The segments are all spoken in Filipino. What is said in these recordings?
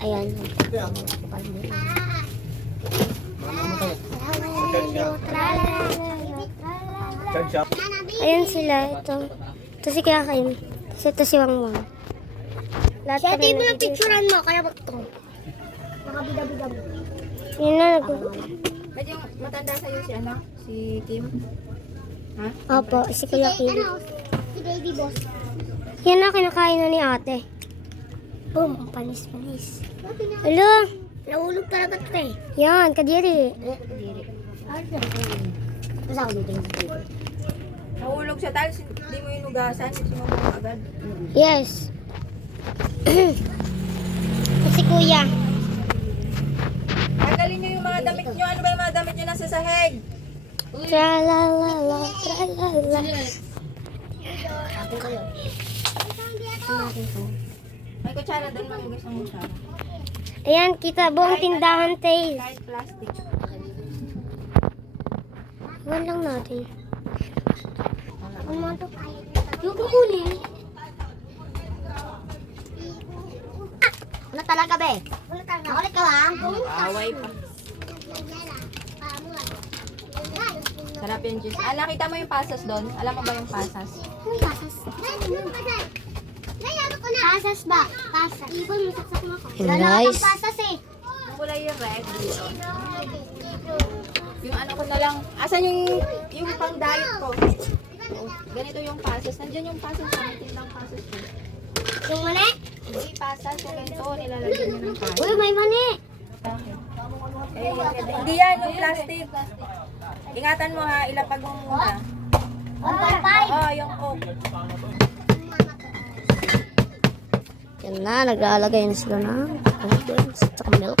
Ayan. Ayan sila. Ito si Kakain. Ito si Wangwang. Lahat kami Mo lang picturean mo, kaya ba ito? Nakabida-bida mo. Yun na. Medyo matanda sa'yo si ano? Si Kim? Ha? Opo, si Kuya Kim. Si Baby Boss. Yan na kinakain na ni ate. Boom, panis-panis. Hello. Nahulog talaga ito eh. Yan, kadiri. Basta ako dito yung dito. Nahulog siya dahil hindi mo inugasan. Sinugaw mo agad. Yes. Si Kuya. Tagalin niyo yung mga damit niyo. Ano ba yung mga damit niyo nasa sahig? Tra-la-la-la, tra-la-la. May kutsara doon magugas ng kutsara. Ayan, kita buong tindahan, Tay. Kahit plastic. Iwan lang natin. Yung kukunin. Ano talaga, be? Nakulit ka ba? Away pa. Sarap yung juice. Ah, nakita mo yung pasas doon? Alam mo ba yung pasas? Anong pasas? Pasas ba? Pasas. Ibon, masaksak mo ako. Yan, guys. Pasas eh. Ang kulay yung red. Yung ano ko na lang. Asan yung pang diet ko? Oh, ganito yung pasas. Nandiyan yung pasas. Nandiyan lang pasas ko. Yung mali? Hindi pasas. So ganito, nilalagyan nyo ng pasas. Uy, may mani. Eh, hindi yan, yung plastic. Ingatan mo ha, ilapag mo muna. 1.5. Oo, yung coke. Yan na, naglalagay na sila ng condensed at saka milk.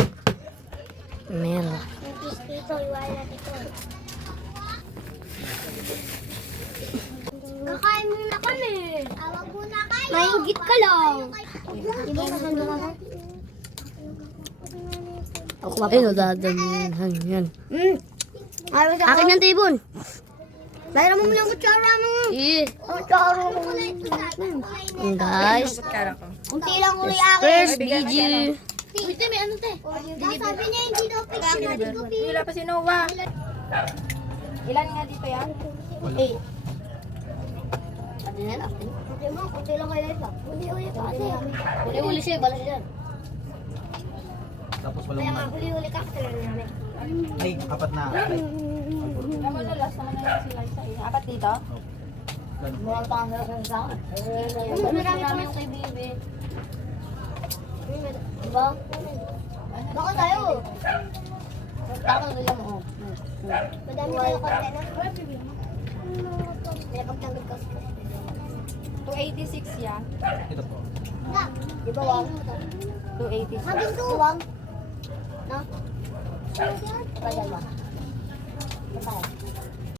Milk. Ito, iwala natin ito. Kakain muna kami. Awag muna kayo. Mayugit ka lang. Di ba kasando ka ba? Ay, nadadamihan yan. Ayaw sa Akin yan, Tibon. Dahil mo muna kutsara mo. Kutsara mo muna. Guys, Kutsara ko. Unti lang uli akin. first video. Uy, te, may ano te? Sabi niya hindi daw picture na dito. Wala pa si Noah. Ilan nga dito yan? 8. Ano yan? Kunti mo, kunti lang kayo ito. Uli-uli pa kasi. Uli-uli siya, balas yan. Tapos Kaya walang mga uli-uli ka, kailangan namin. ay, apat na. Ay, Naman na last naman na lang sila sa iyo. Apat dito? Mga pangalan sa akin. Marami namin yung kay Bibi. Diba? Baka tayo. Baka nila mo. Madami tayo container. May pagtanggol ka. 286 yan. ito po. Di ba, Wang? 286. Sabi ko. Wang? No? Kaya ba? Kaya.